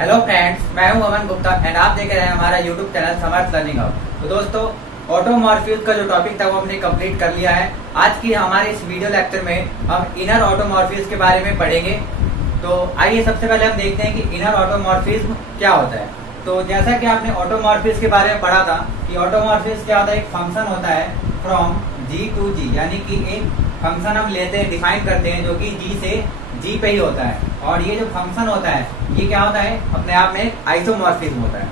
Hello friends, मैं हूं Aman Gupta and आप देख रहे हैं हमारा यूट्यूब चैनल समर्थ लर्निंग हब। तो दोस्तों, ऑटोमॉर्फिज्म का जो टॉपिक था वो हमने कंप्लीट कर लिया है। आज की हमारे इस वीडियो लेक्चर में हम इनर ऑटोमॉर्फिज्म के बारे में पढ़ेंगे। तो आइए सबसे पहले हम देखते हैं कि इनर ऑटोमॉर्फिज्म क्या होता है। तो जैसा कि आपने ऑटोमॉर्फिज्म के बारे में पढ़ा था कि ऑटोमॉर्फिज्म क्या होता है, एक फंक्शन होता है फ्रॉम जी टू जी, यानी कि एक फंक्शन हम लेते हैं, डिफाइन करते हैं जो कि जी से जी पे ही होता है। और ये जो फंक्शन होता है ये क्या होता है, अपने आप में एक आइसोमॉर्फिज्म होता है।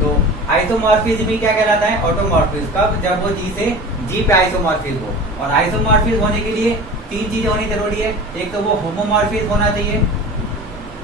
तो आइसोमॉर्फिज्म भी क्या कहलाता है, ऑटोमॉर्फिज्म, कब, जब वो जी से जी पे आइसोमॉर्फिज्म हो। और आइसोमॉर्फिज्म होने के लिए तीन चीजें होनी जरूरी है। एक तो वो होमोमॉर्फिज्म होना चाहिए,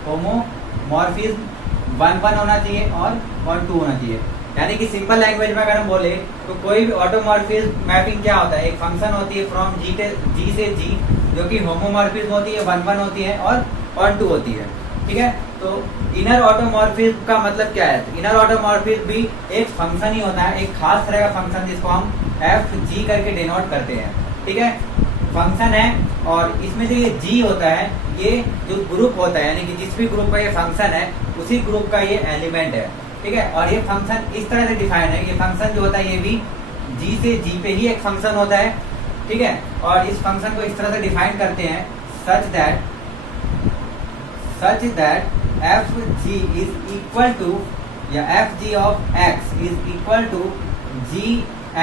होमोमॉर्फिज्म 1-1 होना चाहिए और 1-2 होना चाहिए। यानी कि सिंपल लैंग्वेज में अगर हम बोले तो कोई भी ऑटोमॉर्फिज्म मैपिंग क्या होता है, एक फंक्शन होती है फ्रॉम जी से जी, जो कि होमोमॉर्फिज्म होती है, 1-1 होती है और 1-2 होती है। ठीक है। तो इनर ऑटोमॉर्फिज्म का मतलब क्या है, तो इनर ऑटोमॉर्फिज्म भी एक फंक्शन ही होता है, एक खास तरह का फंक्शन जिसको हम एफ जी करके डिनोट करते हैं। ठीक है, फंक्शन है और इसमें जो ये जी होता है, ये जो ग्रुप होता है, यानी कि जिस भी ग्रुप का ये फंक्शन है उसी ग्रुप का ये एलिमेंट है। ठीक है। और ये फंक्शन इस तरह से डिफाइन है, ये फंक्शन जो होता है ये भी जी से जी पे ही एक फंक्शन होता है। ठीक है। और इस फंक्शन को इस तरह से डिफाइन करते हैं such that F G is equal to, या F G of X is equal to G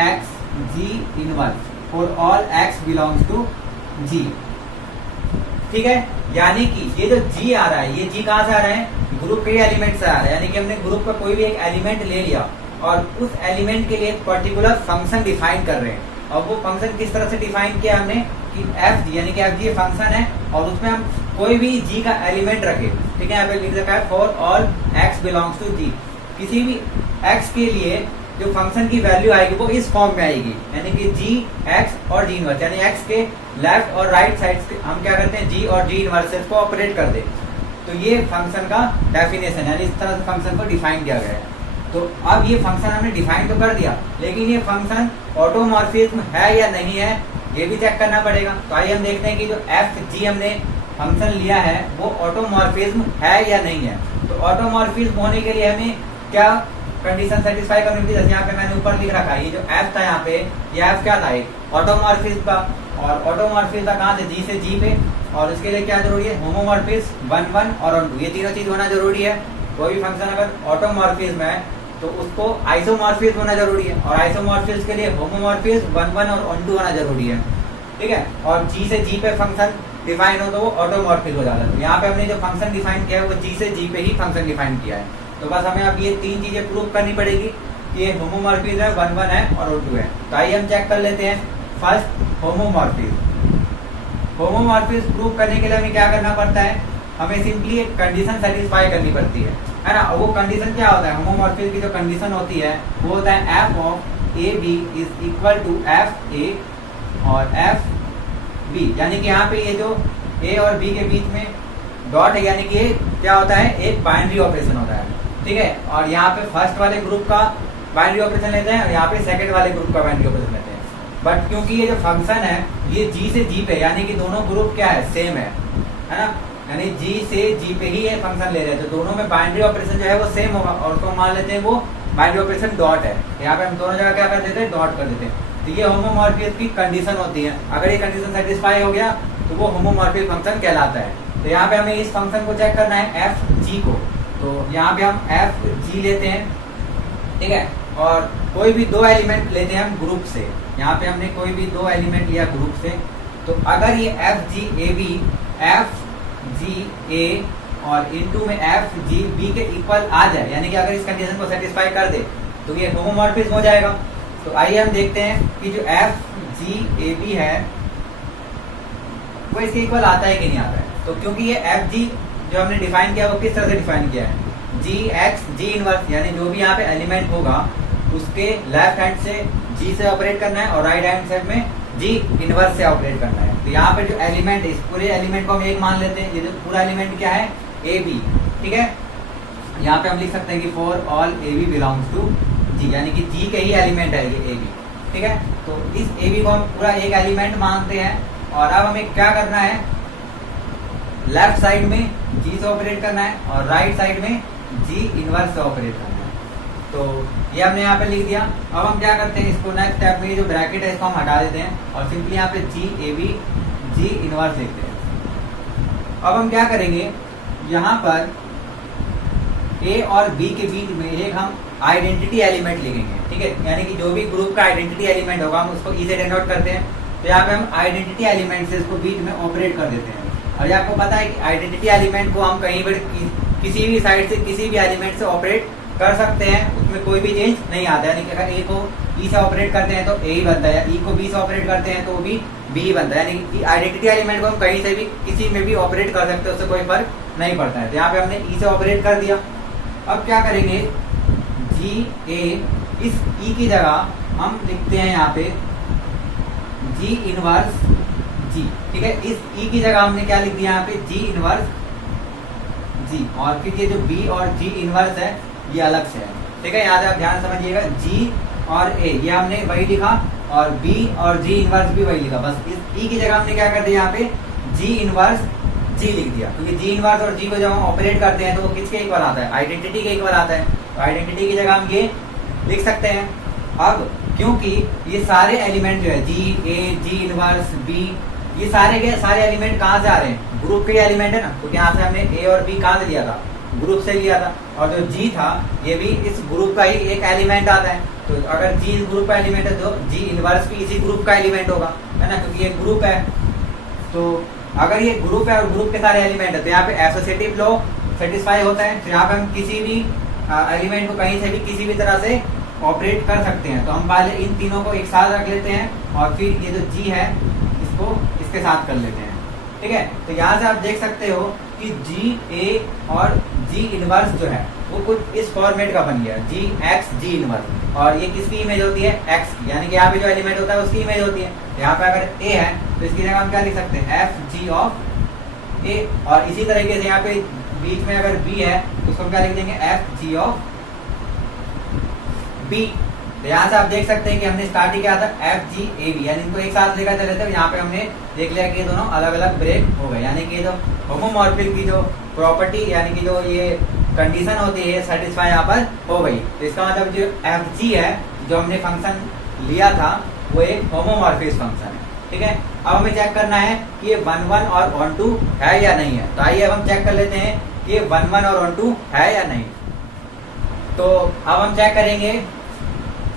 X G inverse for all X belongs to G. ठीक है। यानी कि ये जो जी आ रहा है, ये जी कहां से आ रहा है, ग्रुप के एलिमेंट से आ रहा है। यानी कि हमने ग्रुप का कोई भी एक एलिमेंट ले लिया और उस एलिमेंट के लिए एक पर्टिकुलर फंक्शन डिफाइन कर रहे हैं। और वो फंक्शन किस तरह से डिफाइन किया हमने कि एफ जी, यानी कि एफ जी फंक्शन है और उसमें हम कोई भी जी का एलिमेंट रखे। ठीक है, यहाँ पे लिख रखा है for all X belongs to G. किसी भी एक्स के लिए जो फंक्शन की वैल्यू आएगी वो इस फॉर्म में आएगी, यानी कि जी एक्स और जी इनवर्स, यानी एक्स के लेफ्ट और राइट साइड हम क्या करते हैं, जी और जी इनवर्सेस को ऑपरेट कर दे। तो ये फंक्शन का डेफिनेशन, यानी इस तरह से फंक्शन को डिफाइन किया गया है। तो अब ये फंक्शन हमने डिफाइन तो कर दिया, लेकिन ये फंक्शन ऑटोमॉर्फिज्म है या नहीं है ये भी चेक करना पड़ेगा। तो आइए हम देखते हैं कि जो एफ जी हमने फंक्शन लिया है वो ऑटोमॉर्फिज्म है या नहीं है। तो ऑटोमॉर्फिज्म होने के लिए हमें क्या कंडीशन सेटिस्फाई करनी होगी। जैसे यहाँ पे मैंने ऊपर लिख रखा है, ये जो एफ था यहाँ पे, ये एफ क्या था, एक ऑटोमॉर्फिज्म का। और ऑटोमॉर्फिज्म था कहाँ से, जी से जी पे। और इसके लिए क्या जरूरी है, होमोमॉर्फिज्म 1-1 और 1-2, ये तीनों चीज होना जरूरी है। कोई भी फंक्शन अगर ऑटोमॉर्फिज्म है तो उसको आइसोमॉर्फिज्म होना जरूरी है, और आइसोमॉर्फिज्म के लिए होमोमॉर्फिज्म 1-1 और 1-2 होना जरूरी है। ठीक है। और जी से जी पे फंक्शन डिफाइन हो तो वो ऑटोमॉर्फिज्म हो जाता है। तो यहाँ पे हमने जो फंक्शन डिफाइन किया है वो जी से जी पे ही फंक्शन डिफाइन किया है। तो बस हमें अब ये तीन चीजें प्रूव करनी पड़ेगी कि ये होमोमॉर्फिज्म है, 1-1 है और 1-2 है। तो आइए हम चेक कर लेते हैं। First, homomorphism. होमोमॉर्फिज्म प्रूव करने के लिए हमें क्या करना पड़ता है, हमें सिंपली एक कंडीशन सेटिस्फाई करनी पड़ती है ना। वो कंडीशन क्या होता है, होमोमॉर्फिज्म की जो कंडीशन होती है वो होता है F of A B is equal to F A और एफ बी। यानी कि यहाँ पे ये जो ए और बी के बीच में डॉट है, यानी कि ये क्या होता है, एक बाइनरी ऑपरेशन होता है। ठीक है। और यहाँ पे फर्स्ट वाले ग्रुप का बाइनरी ऑपरेशन लेते हैं और यहाँ पे सेकंड वाले ग्रुप का बाइनरी ऑपरेशन लेते हैं। बट क्योंकि ये जो फंक्शन है ये जी से जी पे, यानी कि दोनों ग्रुप क्या है, सेम है ना। यानी जी से जी पे ही ये फंक्शन ले रहे हैं, तो दोनों में बाइनरी ऑपरेशन जो है वो सेम होगा। और उसको मान लेते हैं वो बाइनरी ऑपरेशन डॉट है, यहाँ पे हम दोनों जगह क्या कर देते हैं, डॉट कर देते हैं। तो ये होमोमॉर्फिज्म की कंडीशन होती है। अगर ये कंडीशन सेटिस्फाई हो गया तो वो होमोमॉर्फिज्म फंक्शन कहलाता है। तो यहाँ पे हमें इस फंक्शन को चेक करना है, एफ जी को। तो यहाँ पे हम एफ जी लेते हैं। ठीक है। और कोई भी दो एलिमेंट लेते हैं हम ग्रुप से। यहाँ पे हमने कोई भी दो एलिमेंट लिया ग्रुप से। तो अगर ये F G A B, F G A और इनटू में एफ जी बी के इक्वल आ जाए, यानी कि अगर इस कंडीशन को सेटिस्फाई कर दे तो ये होमोमॉर्फिज्म हो जाएगा। तो आइए हम देखते हैं कि जो एफ जी ए बी है वो इसके इक्वल आता है कि नहीं आता है। तो क्योंकि ये एफ जी जो हमने डिफाइन किया वो किस तरह से डिफाइन किया है, जी एक्स जी इनवर्स, यानी जो भी यहाँ पे एलिमेंट होगा उसके लेफ्ट हैंड से जी से ऑपरेट करना है और राइट हैंड साइड में जी इनवर्स से ऑपरेट करना है। तो यहाँ पे जो एलिमेंट, इस पूरे एलिमेंट को हम एक मान लेते हैं। ये जो पूरा एलिमेंट क्या है, ए बी। ठीक है। यहाँ पे हम लिख सकते हैं कि for all A B belongs to G, यानी कि जी के ही एलिमेंट है ये ए बी। ठीक है। तो इस ए बी को हम पूरा एक एलिमेंट मानते हैं। और अब हमें क्या करना है, लेफ्ट साइड में जी से ऑपरेट करना है और राइट साइड में जी इनवर्स से ऑपरेट करना है। तो ये हमने यहाँ पे लिख दिया। अब हम क्या करते हैं, इसको नेक्स्ट स्टेप में जो ब्रैकेट है इसको हम हटा देते हैं और सिंपली यहाँ पे जी ए बी जी इनवर्स लिखते हैं। अब हम क्या करेंगे, यहाँ पर ए और बी के बीच में एक हम आइडेंटिटी एलिमेंट लिखेंगे, ठीक है। यानी कि जो भी ग्रुप का आइडेंटिटी एलिमेंट होगा हम उसको ई से डिनोट करते हैं। तो यहाँ पे हम आइडेंटिटी एलिमेंट से इसको बीच में ऑपरेट कर देते हैं। और ये आपको पता है कि आइडेंटिटी एलिमेंट को हम कहीं पर किसी भी साइड से किसी भी एलिमेंट से ऑपरेट कर सकते हैं, उसमें कोई भी चेंज नहीं आता। यानी कि अगर ए को ई से ऑपरेट करते हैं तो ए ही बनता है, ई को बी से ऑपरेट करते हैं तो भी बी ही बनता है। यानी कि आइडेंटिटी एलिमेंट को हम कहीं से भी किसी में भी ऑपरेट कर सकते हैं, उससे कोई फर्क नहीं पड़ता है। तो यहाँ पे हमने ई से ऑपरेट कर दिया। अब क्या करेंगे, जी ए इस ई की जगह हम लिखते हैं यहाँ पे जी इनवर्स जी, ठीक है। इस ई की जगह हमने क्या लिख दिया यहाँ पे जी इनवर्स जी, और फिर ये जो बी और जी इनवर्स है ये अलग से है, ठीक है। यहाँ से आप ध्यान समझिएगा, जी और ए ये हमने वही लिखा और बी और जी इनवर्स भी वही लिखा। बस इस ई की जगह हमने क्या कर दिया, यहाँ पे जी इनवर्स जी लिख दिया, क्योंकि जी इनवर्स और जी को जब हम ऑपरेट करते हैं तो वो किसके इक्वल आता है, आइडेंटिटी के इक्वल आता है। तो आइडेंटिटी की जगह हम ये लिख सकते हैं। अब क्योंकि ये सारे एलिमेंट जो है जी ए जी इनवर्स बी, ये सारे के सारे एलिमेंट कहाँ से आ रहे हैं, ग्रुप के एलिमेंट है ना। क्योंकि यहाँ से हमने ए और बी कहाँ से लिया था, ग्रुप से लिया था। और जो जी था ये भी इस ग्रुप का ही एक एलिमेंट आता है। तो अगर जी इस ग्रुप का एलिमेंट है तो जी इनवर्स भी इसी ग्रुप का एलिमेंट होगा, है ना, क्योंकि ये ग्रुप है। तो अगर ये ग्रुप है और ग्रुप के सारे एलिमेंट है तो यहाँ पे एसोसिएटिव लॉ सेटिस्फाई होता है। तो यहाँ पे हम किसी भी एलिमेंट को कहीं से भी किसी भी तरह से ऑपरेट कर सकते हैं। तो हम पहले इन तीनों को एक साथ रख लेते हैं और फिर ये जो जी है इसको इसके साथ कर लेते हैं, ठीक है। तो यहाँ से आप देख सकते हो कि जी ए और जी इनवर्स जो है वो कुछ इस फॉर्मेट का बन गया, जी एक्स जी इनवर्स। और ये किसकी इमेज होती है, एक्स की, यानी कि यहाँ पे जो एलिमेंट होता है उसकी इमेज होती है। यहाँ पे अगर ए है तो इसकी जगह हम क्या लिख सकते हैं, एफ जी ऑफ ए। और इसी तरीके से यहाँ पे बीच में अगर बी है तो उसको क्या लिख देंगे, एफ जी ऑफ बी। तो यहाँ से आप देख सकते हैं कि हमने स्टार्टिंग किया था एफ जी ए बी, यानी इनको एक साथ लेकर चले थे। यहाँ पे हमने देख लिया कि ये दोनों अलग अलग ब्रेक हो गए, यानी कि जो होमोमॉर्फिक की जो प्रॉपर्टी यानी कि जो ये कंडीशन होती है सेटिस्फाई यहाँ पर हो गई। तो इसका मतलब जो एफ जी है जो हमने फंक्शन लिया था वो एक होमोमॉर्फिक फंक्शन है, ठीक है। अब हमें चेक करना है कि ये 1 1 और 1 2 है या नहीं है। तो आइए अब हम चेक कर लेते हैं कि ये 1 1 और 1 2 है या नहीं। तो अब हम चेक करेंगे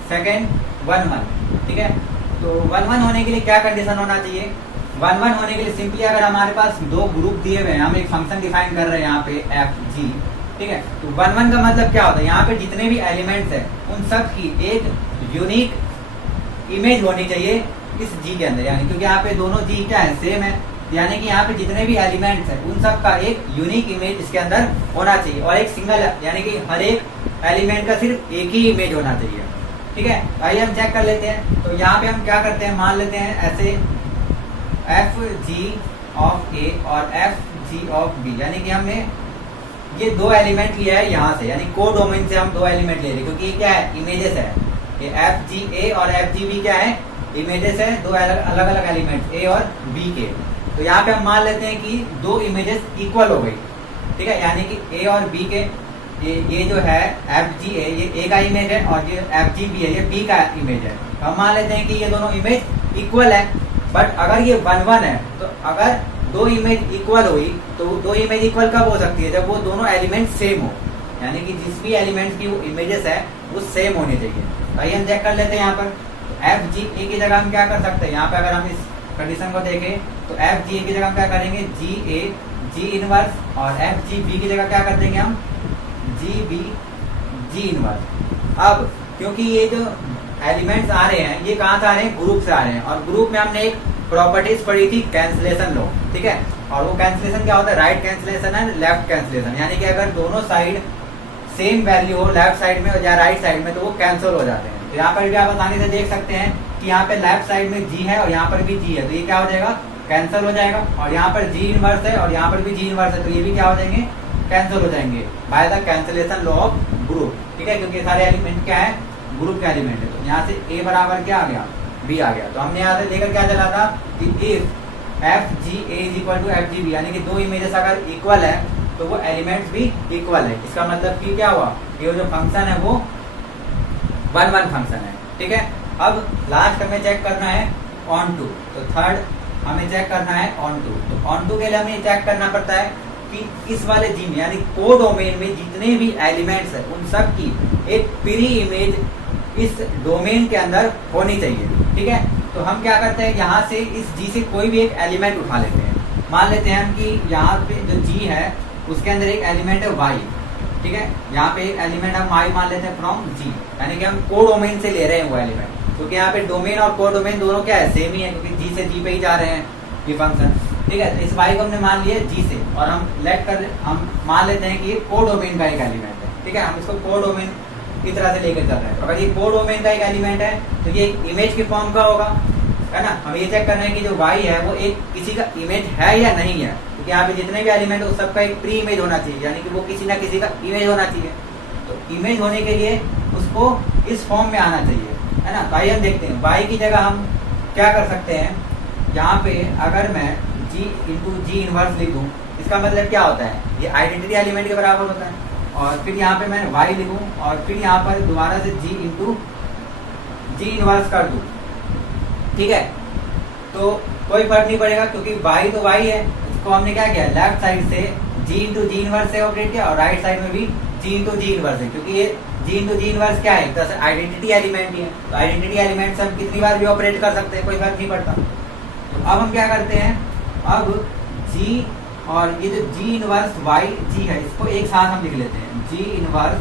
सेकेंड 1 1, ठीक है। तो 1 1 होने के लिए क्या कंडीशन होना चाहिए, 1 1 होने के लिए सिंपली अगर हमारे पास दो ग्रुप दिए हुए हैं, हम एक फंक्शन डिफाइन कर रहे हैं यहाँ पे एफ जी, ठीक है। तो 1 1 का मतलब क्या होता है, यहाँ पे जितने भी एलिमेंट्स हैं उन सब की एक यूनिक इमेज होनी चाहिए इस जी के अंदर, यानी क्योंकि यहाँ पे दोनों जी क्या है, सेम है। यानी कि यहाँ पे जितने भी एलिमेंट्स हैं उन सब का एक यूनिक इमेज इसके अंदर होना चाहिए और एक सिंगल, यानी कि हर एक एलिमेंट का सिर्फ एक ही इमेज होना चाहिए, ठीक है। आइए हम चेक कर लेते हैं। तो यहाँ पे हम क्या करते हैं, मान लेते हैं ऐसे एफ जी ऑफ ए और एफ जी ऑफ बी, यानी कि हमने ये दो एलिमेंट लिया है यहाँ से, यानी को डोमेन से हम दो एलिमेंट ले रहे हैं, क्योंकि ये क्या है, इमेजेस है। ये एफ जी ए और एफ जी बी क्या है, इमेजेस है, दो अलग अलग एलिमेंट ए और बी के। तो यहाँ पे हम मान लेते हैं कि दो इमेजेस इक्वल हो गई, ठीक है। यानी कि ए और बी के ये जो है एफ जी ए ये ए का इमेज है और ये एफ जी बी है ये बी का इमेज है। तो हम मान लेते हैं कि ये दोनों इमेज इक्वल है। बट अगर ये 1 1 है तो अगर दो इमेज इक्वल हुई तो दो इमेज इक्वल कब हो सकती है, जब वो दोनों एलिमेंट सेम हो, यानी कि जिस भी एलिमेंट की वो इमेजेस है वो सेम होनी चाहिए। तो आइए हम चेक कर लेते हैं यहाँ पर एफ जी ए की जगह हम क्या कर सकते हैं, यहाँ पे अगर हम इस कंडीशन को देखें तो एफ जी ए की जगह हम क्या करेंगे, जी ए जी इनवर्स, और एफ जी बी की जगह क्या कर देंगे हम, जी बी जी इनवर्स। अब क्योंकि ये जो एलिमेंट्स आ रहे हैं ये कहाँ से आ रहे हैं, ग्रुप से आ रहे हैं, और ग्रुप में हमने एक प्रॉपर्टीज पढ़ी थी कैंसिलेशन लॉ, ठीक है। और वो कैंसिलेशन क्या होता है, राइट कैंसिलेशन है लेफ्ट कैंसिलेशन, यानी कि अगर दोनों साइड सेम वैल्यू हो लेफ्ट साइड में या राइट साइड में तो वो कैंसिल हो जाते हैं। तो यहाँ पर भी आप आसानी से देख सकते हैं कि यहाँ पे लेफ्ट साइड में जी है और यहाँ पर भी जी है, तो ये क्या हो जाएगा, कैंसिल हो जाएगा। और यहाँ पर जी इनवर्स है और यहाँ पर भी जी इनवर्स है, तो ये भी क्या हो जाएंगे, कैंसिल हो जाएंगे by the cancellation law of group, ठीक है। क्योंकि सारे एलिमेंट क्या है, ग्रुप के एलिमेंट है। तो यहाँ से ए बराबर क्या आ गया, बी आ गया। तो हमने यहाँ से लेकर क्या चला था कि if F G A is equal to F G B, यानी कि दो इमेजेस अगर इक्वल है तो वो एलिमेंट्स भी इक्वल है। इसका मतलब कि क्या हुआ, ये जो फंक्शन है वो 1 1 फंक्शन है। ठीक है, अब लास्ट हमें चेक करना है ऑन टू, तो थर्ड हमें चेक करना है ऑन टू। तो ऑन टू के लिए हमें चेक करना पड़ता है कि इस वाले जी में यानी को डोमेन में जितने भी एलिमेंट्स है उन सब की एक प्री इमेज इस डोमेन के अंदर होनी चाहिए। ठीक है, तो हम क्या करते हैं, यहाँ से इस जी से कोई भी एक एलिमेंट उठा लेते हैं। मान लेते हैं हम कि यहाँ पे जो जी है उसके अंदर एक एलिमेंट है वाई। ठीक है, यहाँ पे एक एलिमेंट हम वाई मान लेते हैं फ्रॉम जी, यानी कि हम को डोमेन से ले रहे हैं वो एलिमेंट, क्योंकि यहाँ पे डोमेन और को डोमेन दोनों क्या है, सेम ही है, क्योंकि जी से जी पे ही जा रहे हैं ये फंक्शन। ठीक है, तो इस वाई को हमने मान लिया जी से, और हम मान लेते हैं कि ये को डोमेन का एक एलिमेंट है। ठीक है, हम इसको को डोमेन की तरह से लेकर चल रहे हैं। अगर ये को डोमेन का एक एलिमेंट है तो ये एक इमेज की फॉर्म का होगा, है ना। हम ये चेक करना है कि जो वाई है वो एक किसी का इमेज है या नहीं है, क्योंकि यहाँ पे जितने भी एलिमेंट है उस सबका एक प्री इमेज होना चाहिए, यानी कि वो किसी ना किसी का इमेज होना चाहिए। तो इमेज होने के लिए उसको इस फॉर्म में आना चाहिए, है ना। तो आइए हम देखते हैं वाई की जगह हम क्या कर सकते हैं। यहाँ पे अगर मैं जी इंटू जी इनवर्स लिख दूँ, इसका मतलब क्या होता है, ये आइडेंटिटी एलिमेंट के बराबर होता है। और फिर यहाँ पे मैं वाई लिखूँ और फिर यहाँ पर दोबारा से जी इंटू जी इनवर्स कर दूँ। ठीक है, तो कोई फर्क नहीं पड़ेगा, क्योंकि वाई तो वाई है। इसको हमने क्या किया, लेफ्ट साइड से जी इंटू जी इनवर्स से ऑपरेट किया, और राइट साइड में भी जी इंटू जी इनवर्स है, क्योंकि ये जी इंटू जी इनवर्स क्या है, एक तरह से आइडेंटिटी एलिमेंट ही है। तो आइडेंटिटी एलिमेंट से हम कितनी बार भी ऑपरेट कर सकते हैं, कोई फर्क नहीं पड़ता। तो अब हम क्या करते हैं, अब जी और ये जो जी इनवर्स वाई जी है इसको एक साथ हम लिख लेते हैं, जी इनवर्स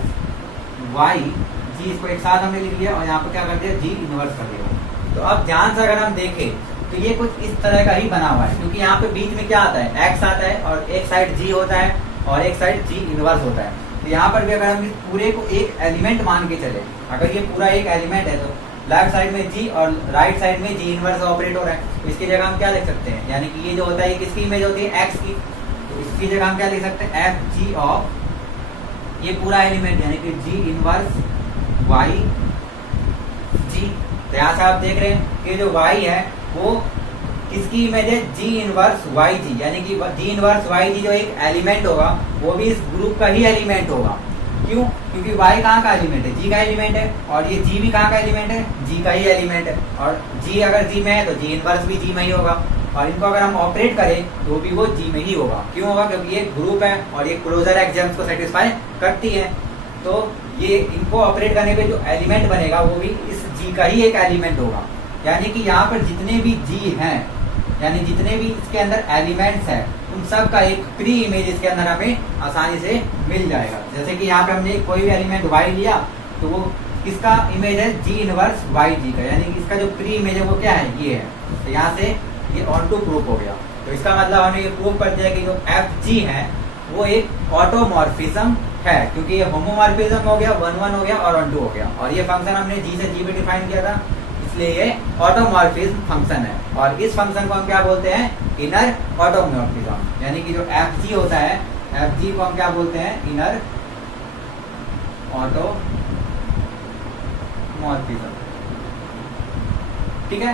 वाई जी, इसको एक साथ हमने लिख लिया और यहाँ पर क्या कर दिया, जी इनवर्स कर दिया। तो अब ध्यान से अगर हम देखें तो ये कुछ इस तरह का ही बना हुआ है, क्योंकि यहाँ पे बीच में क्या आता है, एक्स आता है, और एक साइड जी होता है और एक साइड जी इनवर्स होता है। तो यहाँ पर भी अगर हम इस पूरे को एक एलिमेंट मान के चले, अगर ये पूरा एक एलिमेंट है तो लेफ्ट साइड में जी और राइट साइड में जी इनवर्स ऑपरेट हो रहा है। तो इसकी जगह हम क्या लिख सकते हैं, यानी कि ये जो होता है किसकी इमेज होती है, एक्स की। तो इसकी जगह हम क्या लिख सकते हैं, एफ जी ऑफ ये पूरा एलिमेंट, यानी कि जी इनवर्स वाई जी। तो यहाँ से आप देख रहे हैं कि जो y है वो किसकी इमेज है, जी इनवर्स वाई जी, यानी कि जी इनवर्स वाई जी जो एक एलिमेंट होगा वो भी इस ग्रुप का ही एलिमेंट होगा। क्यों, क्योंकि y कहाँ का एलिमेंट है, जी का एलिमेंट है, और ये जी भी कहाँ का एलिमेंट है, जी का ही एलिमेंट है। और जी अगर जी में है तो जी इनवर्स भी जी में ही होगा, और इनको अगर हम ऑपरेट करें तो भी वो जी में ही होगा। क्यों होगा, क्योंकि ये ग्रुप है और ये क्लोजर एक्सियम्स को सेटिस्फाई करती है। तो ये इनको ऑपरेट करने पे जो एलिमेंट बनेगा वो भी इस जी का ही एक एलिमेंट होगा। यानी कि यहाँ पर जितने भी जी हैं, यानी जितने भी इसके अंदर एलिमेंट्स हैं, उन सब का एक प्री इमेज इसके अंदर हमें आसानी से मिल जाएगा। जैसे कि यहाँ पे हमने कोई भी एलिमेंट वाई लिया तो वो किसका इमेज है, जी इनवर्स वाई जी का, यानी कि इसका जो प्री इमेज है वो क्या है, ये है। तो यहाँ से ये ऑन टू प्रूफ हो गया। तो इसका मतलब हमने ये प्रूफ कर दिया कि जो एफ जी है वो एक ऑटोमॉर्फिज्म है, क्योंकि ये होमोमॉर्फिज्म हो गया, 1 1 हो गया और 1 2 हो गया। और ये फंक्शन हमने जी से जी पे डिफाइन किया था, इसलिए ये ऑटोमॉर्फिज्म फंक्शन है। और इस फंक्शन को हम क्या बोलते हैं, इनर ऑटोमॉर्फिज्म, यानी कि जो एफ जी होता है, एफ जी को हम क्या बोलते हैं, इनर ऑटोमॉर्फिज्म। ठीक है,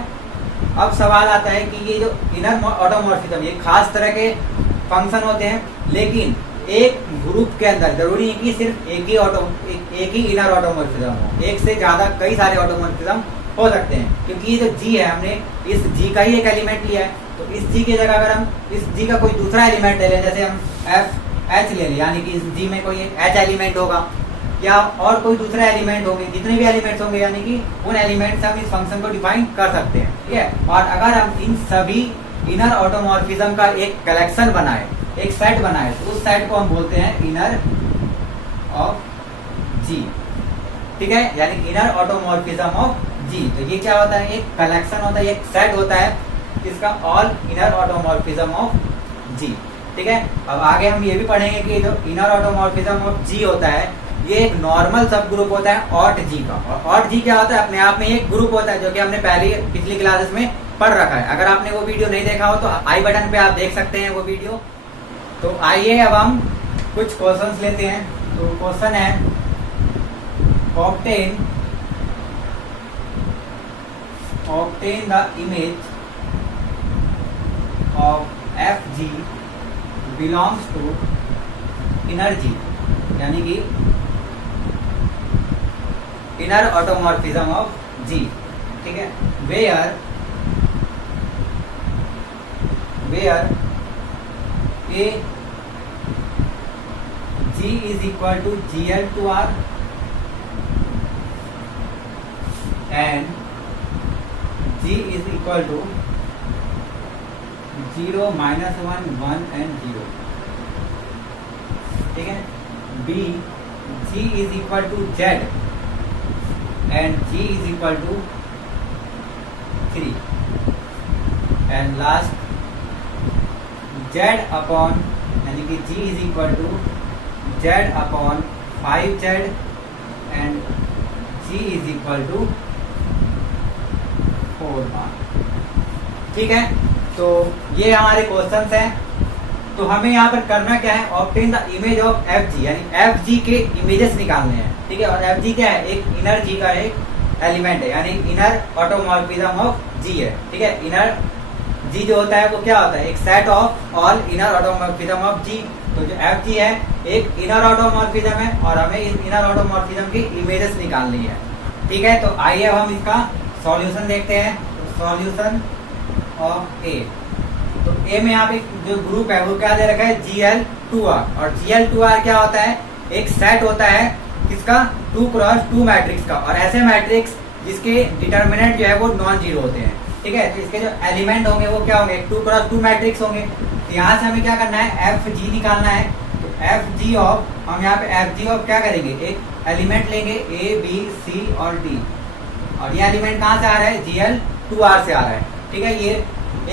अब सवाल आता है कि ये जो इनर ऑटोमॉर्फिज्म ये खास तरह के फंक्शन होते हैं, लेकिन एक ग्रुप के अंदर जरूरी है कि सिर्फ एक ही इनर ऑटोमॉर्फिज्म हो, एक से ज्यादा कई सारे ऑटोमॉर्फिज्म हो सकते हैं। क्योंकि ये जो जी है हमने इस जी का ही एक एलिमेंट लिया है, तो इस जी की जगह अगर हम इस जी का कोई दूसरा एलिमेंट ले लें, जैसे हम एफ एच ले लें, यानी कि इस जी में कोई एच एलिमेंट होगा या और कोई दूसरा एलिमेंट होंगे, जितने भी एलिमेंट्स होंगे यानी कि उन एलिमेंट से हम इस फंक्शन को डिफाइन कर सकते हैं। ठीक है, और अगर हम इन सभी इनर ऑटोमॉर्फिज्म का एक कलेक्शन बनाए, एक सेट बनाए, तो उस सेट को हम बोलते हैं इनर ऑफ जी। ठीक है, यानी इनर ऑटोमॉर्फिज्म ऑफ जी। तो ये क्या होता है, एक कलेक्शन होता है, एक सेट होता है इसका all inner automorphism of G. ठीक है, अब आगे हम ये भी पढ़ेंगे कि जो इनर ऑटोमॉर्फिज्म ऑफ जी होता है ये एक नॉर्मल सब ग्रुप होता है ऑट जी का। और ऑट जी क्या होता है, अपने आप में एक ग्रुप होता है, जो कि हमने पिछली क्लासेस में पढ़ रखा है। अगर आपने वो वीडियो नहीं देखा हो तो आई बटन पे आप देख सकते हैं वो वीडियो। तो आइए अब हम कुछ क्वेश्चंस लेते हैं। तो क्वेश्चन है, obtain the image of fg belongs to inner G, यानी कि इनर ऑटोमॉर्फिज्म ऑफ जी, ठीक है, where A G is equal to GL two R and G is equal to 0, -1, 1 and 0, ठीक है। B G is equal to Z and G is equal to 3 and last Z upon, यानी कि G is equal to Z upon 5Z and G is equal to 4R, ठीक है। तो ये हमारे questions हैं। तो हमें यहाँ पर करना क्या है, obtain the image of FG, यानी FG के इमेजेस निकालने हैं, ठीक है। और FG क्या है, एक इनर G का एक एलिमेंट है, यानी इनर ऑटोमॉर्फिज्म ऑफ G है, ठीक है। इनर G जो होता है वो क्या होता है, एक set of all inner automorphism of G। तो जो FG है एक इनर ऑटोमॉर्फिज्म है और हमें इस इनर ऑटोमॉर्फिज्म की इमेजेस निकालनी है, ठीक है। तो आइए अब हम इसका सॉल्यूशन देखते हैं। तो सॉल्यूशन ऑफ ए, तो ए में यहाँ पे जो ग्रुप है वो क्या दे रखा है, Gl2R। और Gl2R क्या होता है, एक सेट होता है किसका, 2x2 मैट्रिक्स का, और ऐसे मैट्रिक्स जिसके डिटर्मिनेंट जो है वो नॉन जीरो होते हैं, ठीक है। तो इसके जो एलिमेंट होंगे वो क्या होंगे, 2x2 मैट्रिक्स होंगे। तो यहाँ से हमें क्या करना है, FG निकालना है। तो FG ऑफ, हम यहाँ पे FG ऑफ क्या करेंगे, एक एलिमेंट लेंगे A B C और D, और ये एलिमेंट कहाँ से आ रहा है, Gl2R से आ रहा है, ठीक है। ये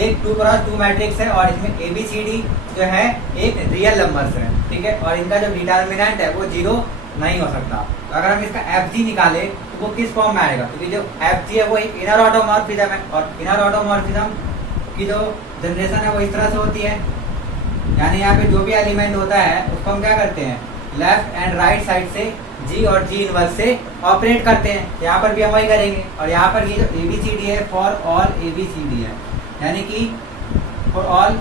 एक 2x2 मैट्रिक्स है और इसमें ABCD जो है एक रियल नंबर्स है, ठीक है। और इनका जो डिटर्मिनेंट है वो 0 नहीं हो सकता। तो अगर हम इसका FG निकाले तो वो किस फॉर्म में आएगा, क्योंकि जो FG है वो एक इनर ऑटोमॉर्फिज्म है, और इनर ऑटोमॉर्फिज्म की जो जनरेशन है वो इस तरह से होती है, यानी यहाँ पे जो भी एलिमेंट होता है उसको हम क्या करते हैं, लेफ्ट एंड राइट साइड से G और G इनवर्स से ऑपरेट करते हैं। यहाँ पर भी हम वही करेंगे। और यहाँ पर ये जो ABCD है फॉर ऑल ABCD है, यानी कि for all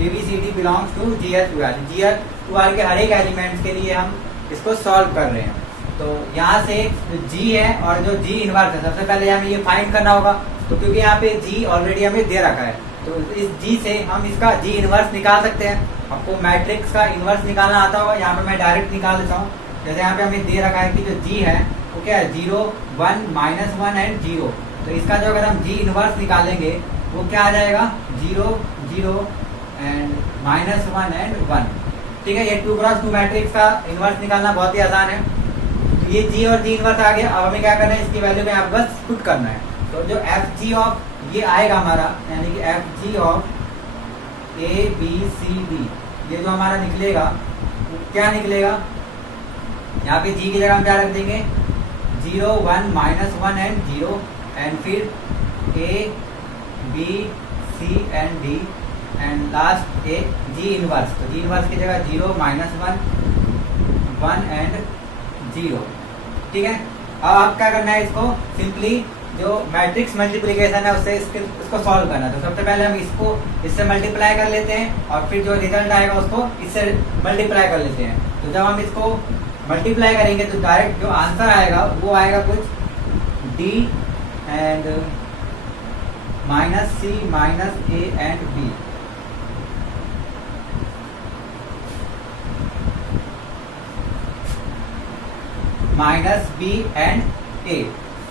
ABCD belongs to GL2R। GL2R के हर एक एलिमेंट्स के लिए हम इसको सॉल्व कर रहे हैं। तो यहाँ से जो G है और जो G इनवर्स है, सबसे पहले हमें ये फाइंड करना होगा। तो क्योंकि यहाँ पे G ऑलरेडी हमें दे रखा है, तो इस G से हम इसका G इनवर्स निकाल सकते हैं। आपको मैट्रिक्स का इनवर्स निकालना आता होगा, यहाँ पे मैं डायरेक्ट निकाल देता हूँ। जैसे यहाँ पे हमें दे रखा है कि जो G है वो क्या है, 0, 1, -1 एंड 0। तो इसका जो अगर हम G इनवर्स निकालेंगे वो क्या आ जाएगा, 0, 0 एंड -1 एंड 1, ठीक है। ये 2x2 मैट्रिक्स का इनवर्स निकालना बहुत ही आसान है। तो ये G और G इनवर्स आ गया। अब हमें क्या करना है, इसकी वैल्यू में आप बस पुट करना है। तो जो FG ऑफ ये आएगा हमारा, यानी कि FG ऑफ ABCD, ये जो हमारा निकलेगा वो क्या निकलेगा, यहाँ पे G की जगह हम क्या रख देंगे, 0, 1, -1 एंड 0, एंड फिर A B C and D and last A G inverse. तो G इनवर्स की जगह 0, -1, 1 एंड 0, ठीक है। अब आप क्या करना है, इसको सिंपली जो मैट्रिक्स मल्टीप्लिकेशन है उससे इसको सॉल्व करना है। तो सबसे पहले हम इसको इससे मल्टीप्लाई कर लेते हैं और फिर जो रिजल्ट आएगा उसको इससे मल्टीप्लाई कर लेते हैं। तो जब हम इसको मल्टीप्लाई करेंगे तो डायरेक्ट जो आंसर आएगा वो आएगा कुछ D and -C -A and B, -B and A,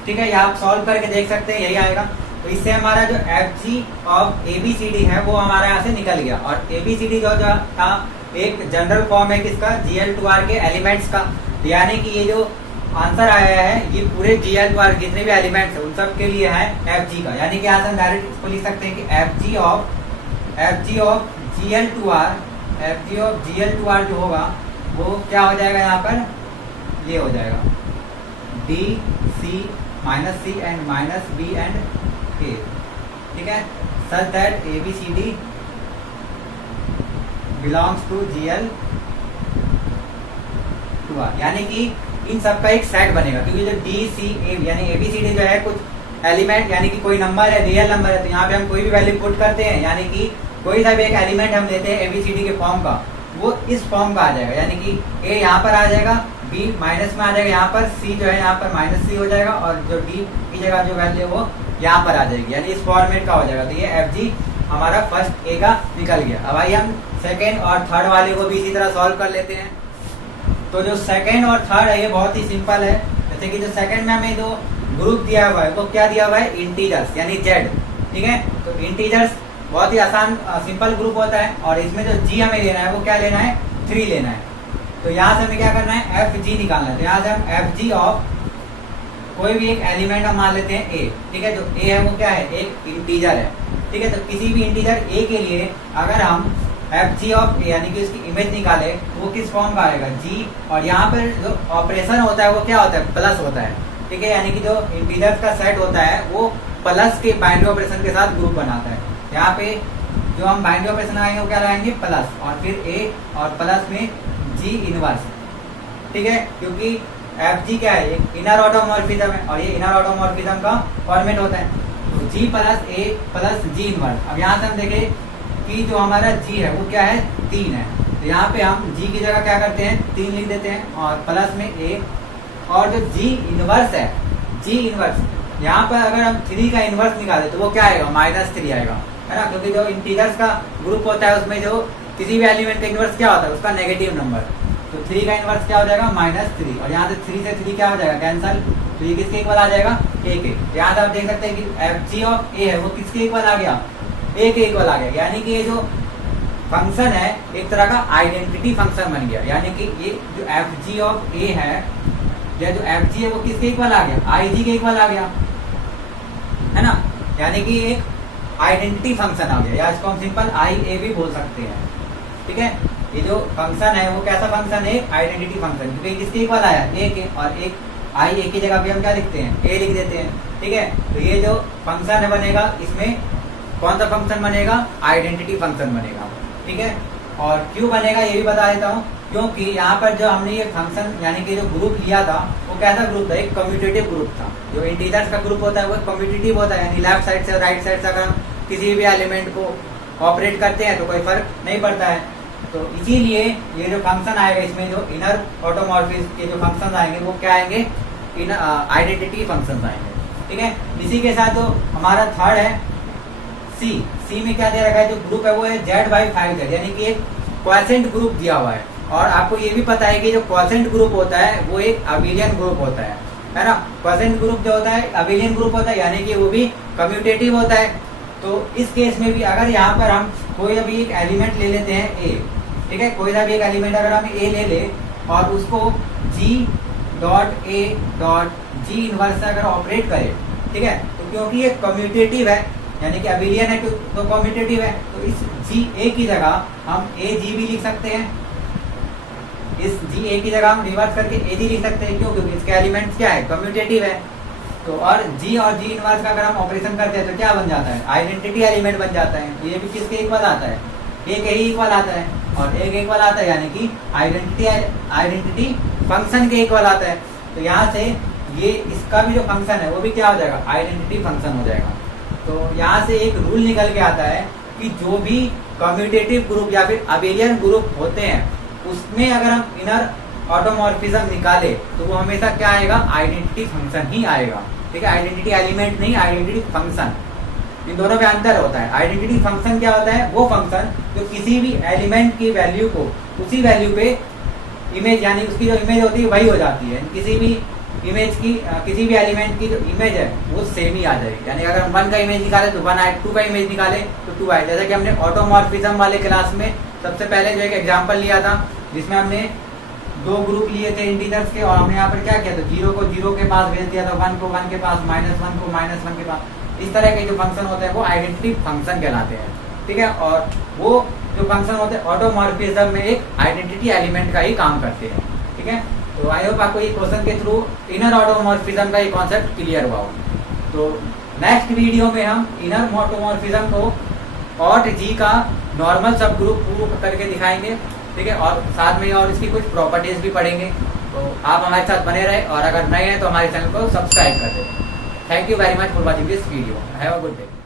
ठीक है। ये आप सॉल्व करके देख सकते हैं, यही आएगा। तो इससे हमारा जो FG ऑफ ABCD है वो हमारा यहाँ से निकल गया। और ABCD जो था एक जनरल फॉर्म है किसका, GL2R के एलिमेंट्स का। यानी कि ये जो आंसर आया है ये पूरे GL2R जितने भी एलिमेंट्स हैं उन सब के लिए है FG का। यानी कि यहाँ से हम डायरेक्ट इसको लिख सकते हैं कि FG ऑफ GL2R जो होगा वो क्या हो जाएगा, यहाँ पर ये हो जाएगा D C -C and -B and A, ठीक है। Such that ABCD belongs to GL2R, यानी कि इन सब का एक सेट बनेगा। क्योंकि जो D C A यानी ABCD जो है कुछ एलिमेंट, यानी कि कोई नंबर है, रियल नंबर है, तो यहाँ पे हम कोई भी वैल्यू पुट करते हैं, यानी कि कोई सा भी एक एलिमेंट हम लेते हैं ABCD के फॉर्म का, वो इस फॉर्म का आ जाएगा, यानी कि A यहाँ पर आ जाएगा, B माइनस में आ जाएगा यहाँ पर, C जो है यहाँ पर माइनस C हो जाएगा, और जो D की जगह जो वैल्यू है वो यहाँ पर आ जाएगी, यानी इस फॉर्मेट का हो जाएगा। तो ये FG हमारा फर्स्ट A का निकल गया। अब आइए हम सेकेंड और थर्ड वाले को भी इसी तरह सॉल्व कर लेते हैं। तो जो सेकेंड और थर्ड है ये बहुत ही सिंपल है। जैसे कि जो सेकेंड में हमें जो ग्रुप दिया हुआ है वो क्या दिया हुआ है, इंटीजर्स यानी Z, ठीक है। तो इंटीजर्स बहुत ही आसान सिंपल ग्रुप होता है, और इसमें जो G हमें लेना है वो क्या लेना है, 3 लेना है। तो यहाँ से हमें क्या करना है, FG निकालना है। तो यहाँ से हम FG ऑफ कोई भी एक एलिमेंट हम मान लेते हैं A, ठीक है। जो A है वो क्या है, एक इंटीजर है, ठीक है। तो किसी भी इंटीजर A के लिए अगर हम FG ऑफ A यानी कि उसकी इमेज निकाले तो वो किस फॉर्म का आएगा, G, और यहाँ पर जो ऑपरेशन होता है वो क्या होता है, प्लस होता है, ठीक है। यानी कि जो इंटीजर्स का सेट होता है वो प्लस के बाइनरी ऑपरेशन के साथ ग्रुप बनाता है। यहाँ पे जो हम बाइनरी ऑपरेशन लगाएंगे वो क्या लगाएंगे, प्लस, और फिर A और प्लस में G इनवर्स, ठीक है। क्योंकि FG क्या है, एक इनर ऑटोमॉर्फिज्म है, और ये इनर ऑटोमॉर्फिज्म का फॉर्मेट होता है। तो G plus A plus G inverse. अब यहाँ से हम देखें कि जो हमारा G है वो क्या है, 3 है। तो यहाँ पे हम G की जगह क्या करते हैं, 3 लिख देते हैं, और प्लस में A, और जो G इनवर्स है, G इनवर्स यहाँ पर अगर हम 3 का इनवर्स निकालें तो वो क्या आएगा, -3 आएगा, है ना। क्योंकि जो इंटीजर्स का ग्रुप होता है उसमें जो किसी भी एलिमेंट का इनवर्स क्या होता है, उसका नेगेटिव नंबर। तो 3 का इनवर्स क्या हो जाएगा, -3, और यहाँ से 3 से 3 क्या हो जाएगा, कैंसल। तो ये किसके इक्वल आ जाएगा, A के। यहाँ से आप देख सकते हैं कि FG ऑफ A है वो किसके इक्वल आ गया, A के इक्वल आ गया। यानी कि ये जो फंक्शन है एक तरह का आइडेंटिटी फंक्शन बन गया। यानी कि ये जो FG ऑफ A है, या जो FG है वो किसके इक्वल आ गया, IG के इक्वल आ गया, है ना। यानी कि एक आइडेंटिटी फंक्शन आ गया, या इसको हम सिंपल IA भी बोल सकते हैं, ठीक है। ये जो फंक्शन है वो कैसा फंक्शन है, आइडेंटिटी फंक्शन, क्योंकि किसके इक्वल आया, A के, और एक IA की जगह पे हम क्या लिखते हैं, A लिख देते हैं, ठीक है। तो ये जो फंक्शन है बनेगा, इसमें कौन सा फंक्शन बनेगा, आइडेंटिटी फंक्शन बनेगा, ठीक है। और क्यों बनेगा ये भी बता देता हूँ, क्योंकि यहाँ पर जो हमने ये फंक्शन यानी कि जो ग्रुप लिया था वो कैसा ग्रुप था, एक कम्यूटेटिव ग्रुप था। जो इंटीजर्स का ग्रुप होता है वो कम्यूटेटिव होता है, यानी लेफ्ट साइड से राइट साइड से अगर हम किसी भी एलिमेंट को ऑपरेट करते हैं तो कोई फर्क नहीं पड़ता है। तो इसीलिए ये जो फंक्शन आएगा इसमें जो इनर ऑटोमॉर्फिज्म के जो फंक्शन आएंगे वो क्या आएंगे, आइडेंटिटी फंक्शन आएंगे, ठीक है। इसी के साथ जो हमारा थर्ड है C में क्या दे रखा है, जो ग्रुप है वो है Z/5Z, यानी कि एक क्वॉशेंट ग्रुप दिया हुआ है। और आपको ये भी पता है कि जो क्वॉशेंट ग्रुप होता है वो एक अबिलियन ग्रुप होता है ना। क्वॉशेंट ग्रुप जो होता है अबिलियन ग्रुप होता है, यानी कि वो भी कम्यूटेटिव होता है। तो इस केस में भी अगर यहाँ पर हम कोई अभी एक एलिमेंट ले लेते हैं A, ठीक है, कोई सा भी एक एलिमेंट अगर हम A ले ले और उसको G.A.G इनवर्स से अगर ऑपरेट करें, ठीक है, तो क्योंकि ये कम्यूटेटिव है यानी कि अबिलियन है तो कम्यूटेटिव है, तो इस G.A की जगह हम A.G भी लिख सकते हैं। इस G.A की जगह हम रिवर्स करके A.G लिख सकते हैं, क्यों, क्योंकि इसके एलिमेंट्स क्या है, कम्यूटेटिव है। तो और G इनवर्स का अगर हम ऑपरेशन करते हैं तो क्या बन जाता है, आइडेंटिटी एलिमेंट बन जाता है। तो ये भी किसके इक्वल आता है, A के ही इक्वल आता है, और A के इक्वल आता है, यानी कि आइडेंटिटी फंक्शन के इक्वल आता है। तो यहाँ से ये इसका भी जो फंक्शन है वो भी क्या हो जाएगा, आइडेंटिटी फंक्शन हो जाएगा। तो यहाँ से एक रूल निकल के आता है कि जो भी कम्यूटेटिव ग्रुप या फिर अबिलियन ग्रुप होते हैं उसमें अगर हम इनर ऑटोमॉर्फिज्म निकाले तो वो हमेशा क्या आएगा, आइडेंटिटी फंक्शन ही आएगा, ठीक है। आइडेंटिटी एलिमेंट नहीं, आइडेंटिटी फंक्शन, इन दोनों में अंतर होता है। आइडेंटिटी फंक्शन क्या होता है, वो फंक्शन जो किसी भी एलिमेंट की वैल्यू को उसी वैल्यू पे इमेज यानी उसकी जो इमेज होती है वही हो जाती है। किसी भी इमेज की किसी भी एलिमेंट की जो इमेज है वो सेम ही आ जाएगी। यानी अगर हम 1 का इमेज निकाले तो 1 आए, 2 का इमेज निकाले तो 2 आए। जैसे कि हमने ऑटोमॉर्फिज्म वाले क्लास में सबसे पहले जो एक एग्जांपल लिया था जिसमें हमने 2 ग्रुप लिए थे इंटीजर्स के, और हमने यहाँ पर क्या किया था, 0 को 0 के पास भेज दिया था, 1 को 1 के पास, -1 को -1 के पास। इस तरह के जो फंक्शन होते हैं वो आइडेंटिटी फंक्शन कहलाते हैं, ठीक है। और वो जो फंक्शन होते हैं ऑटोमॉर्फिज्म में एक आइडेंटिटी एलिमेंट का ही काम करते हैं, ठीक है। तो आई होप आपको ये क्वेश्चन के थ्रू इनर ऑटोमॉर्फिज्म का ये कॉन्सेप्ट क्लियर हुआ हो। तो नेक्स्ट वीडियो में हम इनर ऑटोमॉर्फिज्म को और G का नॉर्मल सब ग्रुप प्रूव करके दिखाएंगे, ठीक है। और साथ में और इसकी कुछ प्रॉपर्टीज भी पढ़ेंगे। तो आप हमारे साथ बने रहे, और अगर नए हैं तो हमारे चैनल को सब्सक्राइब कर दें। Thank you very much for watching this video. Have a good day.